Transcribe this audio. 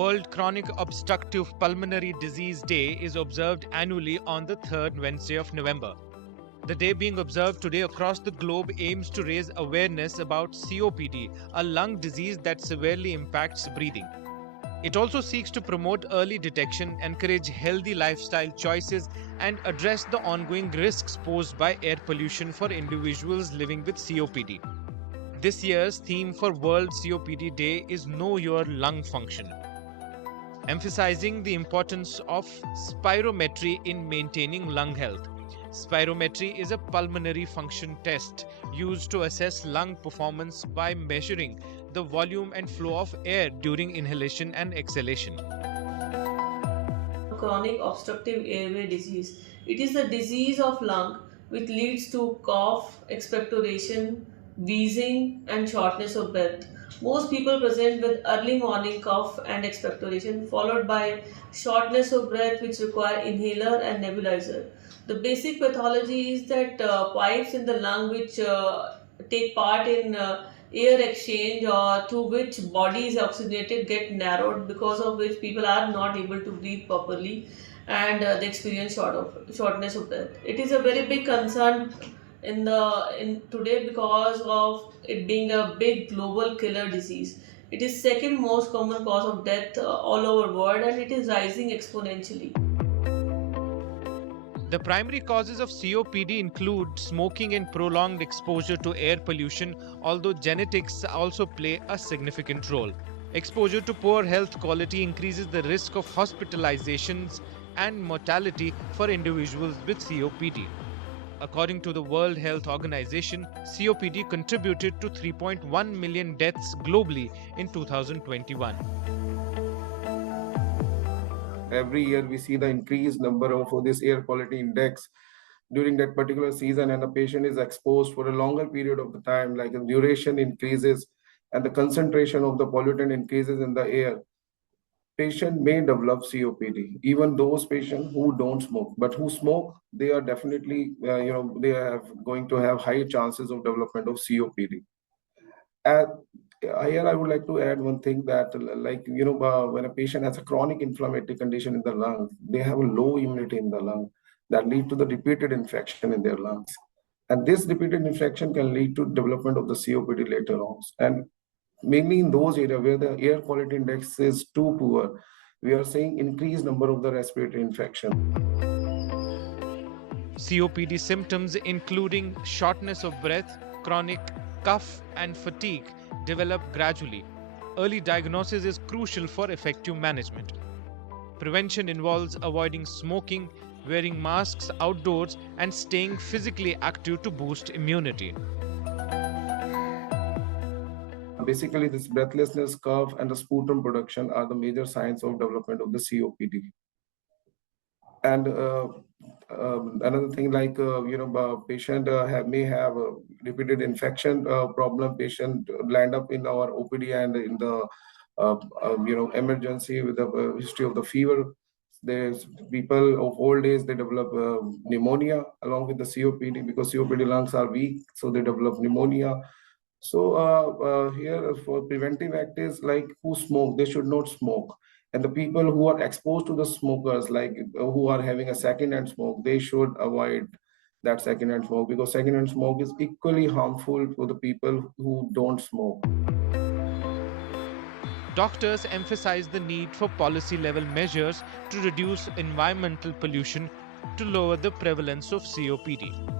World Chronic Obstructive Pulmonary Disease Day is observed annually on the third Wednesday of November. The day being observed today across the globe aims to raise awareness about COPD, a lung disease that severely impacts breathing. It also seeks to promote early detection, encourage healthy lifestyle choices, and address the ongoing risks posed by air pollution for individuals living with COPD. This year's theme for World COPD Day is Know Your Lung Function, emphasizing the importance of spirometry in maintaining lung health. Spirometry is a pulmonary function test used to assess lung performance by measuring the volume and flow of air during inhalation and exhalation. Chronic obstructive airway disease. It is the disease of lung which leads to cough, expectoration, wheezing, and shortness of breath. Most people present with early morning cough and expectoration, followed by shortness of breath, which require inhaler and nebulizer. The basic pathology is that pipes in the lung, which take part in air exchange or through which body is oxygenated, get narrowed, because of which people are not able to breathe properly, and they experience shortness of breath. It is a very big concern in today because of it being a big global killer disease. It is second most common cause of death all over world, and it is rising exponentially. The primary causes of COPD include smoking and prolonged exposure to air pollution, although genetics also play a significant role. Exposure to poor health quality increases the risk of hospitalizations and mortality for individuals with COPD. According to the World Health Organization, COPD contributed to 3.1 million deaths globally in 2021. Every year we see the increased number of this air quality index during that particular season, and the patient is exposed for a longer period of the time, like the duration increases and the concentration of the pollutant increases in the air. Patient may develop COPD, even those patients who don't smoke, but who smoke, they are definitely, they are going to have high chances of development of COPD. Here I would like to add one thing that, when a patient has a chronic inflammatory condition in the lung, they have a low immunity in the lung that lead to the repeated infection in their lungs. And this repeated infection can lead to development of the COPD later on. And mainly in those areas where the air quality index is too poor, we are seeing increased number of the respiratory infection. COPD symptoms including shortness of breath, chronic cough, and fatigue develop gradually. Early diagnosis is crucial for effective management. Prevention involves avoiding smoking, wearing masks outdoors, and staying physically active to boost immunity. Basically, this breathlessness, cough, and the sputum production are the major signs of development of the COPD. And another thing, like patient may have a repeated infection problem. Patient land up in our OPD and in the emergency with the history of the fever. There's people of old age, they develop pneumonia along with the COPD, because COPD lungs are weak, so they develop pneumonia. So here for preventive activities, like who smoke, they should not smoke. And the people who are exposed to the smokers, like who are having a second-hand smoke, they should avoid that second-hand smoke, because second-hand smoke is equally harmful for the people who don't smoke. Doctors emphasize the need for policy-level measures to reduce environmental pollution to lower the prevalence of COPD.